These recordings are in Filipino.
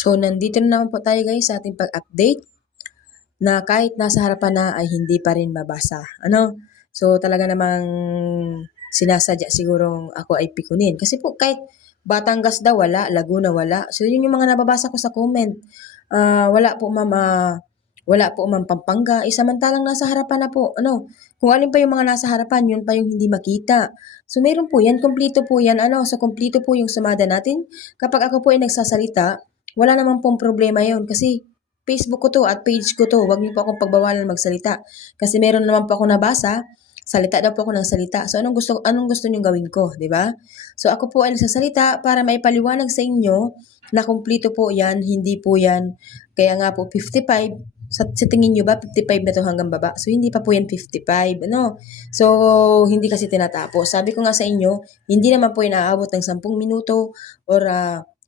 So, nandito na naman po tayo guys sa ating pag-update na kahit nasa harapan na ay hindi pa rin mabasa. Ano? So, talaga namang sinasadya sigurong ako ay pikunin. Kasi po kahit Batangas daw wala, Laguna wala. So, yun yung mga nababasa ko sa comment. Wala po ma'am, wala po ma'am Pampanga. Samantalang nasa harapan na po. Ano? Kung alin pa yung mga nasa harapan, yun pa yung hindi makita. So, meron po yan. Kumplito po yan. Ano? So, kumplito po yung sumada natin. Kapag ako po ay nagsasalita, wala naman pong problema yon kasi Facebook ko to at page ko to. Huwag niyo po akong pagbawalan magsalita. Kasi meron naman po ako nabasa, salita daw po ako ng salita. So anong gusto niyo gawin ko, 'di ba? So ako po ay nagsasalita para maipaliwanag sa inyo na kumplito po 'yan, hindi po 'yan. Kaya nga po 55 sa tingin niyo ba 55 na to hanggang baba? So hindi pa po yan 55, ano? So hindi kasi tinatapos. Sabi ko nga sa inyo, hindi naman po inaabot ng 10 minuto or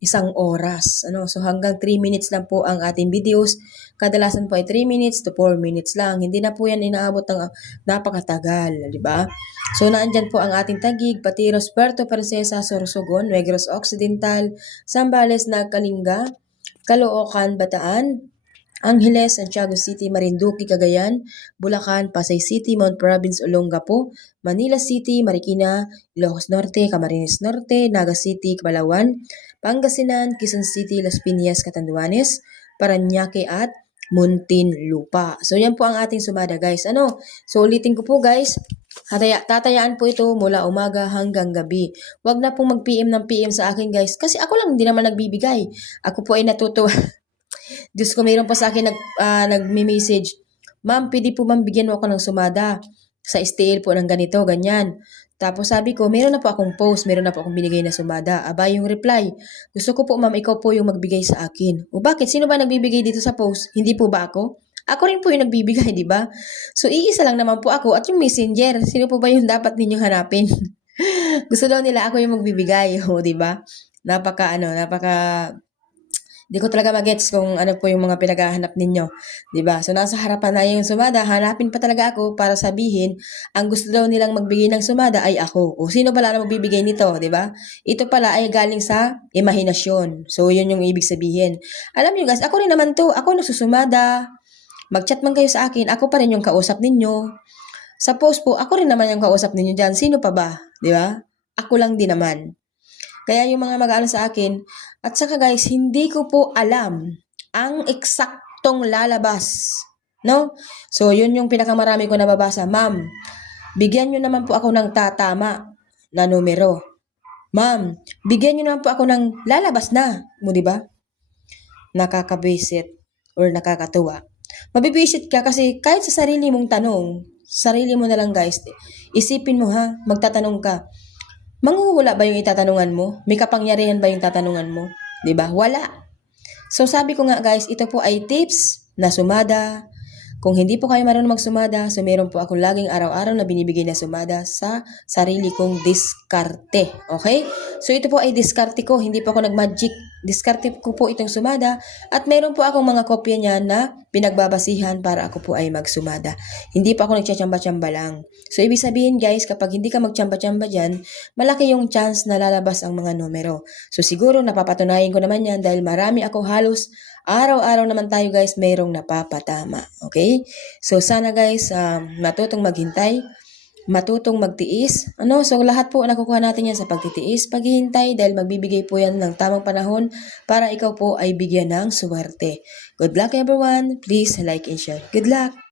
isang oras. Ano? So hanggang 3 minutes lang po ang ating videos. Kadalasan po ay 3 minutes to 4 minutes lang. Hindi na po yan inaabot ng napakatagal, di ba? So naandyan po ang ating Taguig, Patiros, Puerto Princesa, Sorsogon, Negros Occidental, Zambales, Nagkalinga, Caloocan, Bataan, Angeles, Santiago City, Marinduque, Cagayan, Bulacan, Pasay City, Mount Province, Olongapo, Manila City, Marikina, Ilocos Norte, Camarines Norte, Naga City, Palawan, Pangasinan, Quezon City, Las Piñas, Catanduanes, Parañaque at Muntinlupa. So yan po ang ating sumada guys. Ano? So ulitin ko po guys, tatayaan po ito mula umaga hanggang gabi. Huwag na pong mag-PM ng PM sa akin guys kasi ako lang hindi naman nagbibigay. Ako po ay natutuwa. Diyos ko, mayroon pa sa akin nagme-message, Ma'am, pwede po ma'am bigyan mo ako ng sumada sa STL po ng ganito, ganyan. Tapos sabi ko, meron na po akong post, meron na po akong binigay na sumada. Aba, yung reply, gusto ko po ma'am, ikaw po yung magbigay sa akin. O bakit? Sino ba nagbibigay dito sa post? Hindi po ba ako? Ako rin po yung nagbibigay, di ba? So, iisa lang naman po ako at yung messenger. Sino po ba yung dapat ninyong hanapin? Gusto daw nila ako yung magbibigay, o di ba? Napaka di ko talaga magets kung ano po yung mga pinaghahanap ninyo, 'di ba? So nasa harapan na yung sumada, hanapin pa talaga ako para sabihin ang gusto daw nilang magbigay ng sumada ay ako. O sino pala ang magbibigay nito, 'di ba? Ito pala ay galing sa imahinasyon. So yun yung ibig sabihin. Alam niyo guys, ako rin naman to, ako nagsusumada. Mag-chat man kayo sa akin, ako pa rin yung kausap ninyo. Sa post po, ako rin naman yung kausap ninyo diyan. Sino pa ba, 'di ba? Ako lang din naman. Kaya yung mga mag-aano sa akin, at saka guys, hindi ko po alam ang eksaktong lalabas. No? So, yun yung pinakamarami ko nababasa. Ma'am, bigyan nyo naman po ako ng tatama na numero. Ma'am, bigyan nyo naman po ako ng lalabas na. Mo, di ba? Nakakabisit or nakakatuwa. Mabibisit ka kasi kahit sa sarili mong tanong, sarili mo na lang guys, isipin mo ha, magtatanong ka, manghuhula ba yung itatanungan mo? May kapangyarihan ba yung tatanungan mo? 'Di ba? Wala. So sabi ko nga guys, ito po ay tips na sumada. Kung hindi po kayo marunong magsumada, so meron po akong laging araw-araw na binibigay na sumada sa sarili kong diskarte. Okay? So ito po ay diskarte ko, hindi po ako nag-magic. Diskarte ko po itong sumada at meron po akong mga kopya niya na pinagbabasihan para ako po ay magsumada. Hindi pa ako nagtsatsyamba-tsamba lang. So ibig sabihin guys, kapag hindi ka magtsamba-tsamba dyan, malaki yung chance na lalabas ang mga numero. So siguro napapatunayan ko naman yan dahil marami ako halos araw-araw naman tayo guys mayroong napapatama. Okay? So sana guys matutong maghintay, matutong magtiis. Ano? So lahat po nakukuha natin yan sa pagtitiis, paghihintay dahil magbibigay po yan ng tamang panahon para ikaw po ay bigyan ng suwerte. Good luck everyone. Please like and share. Good luck!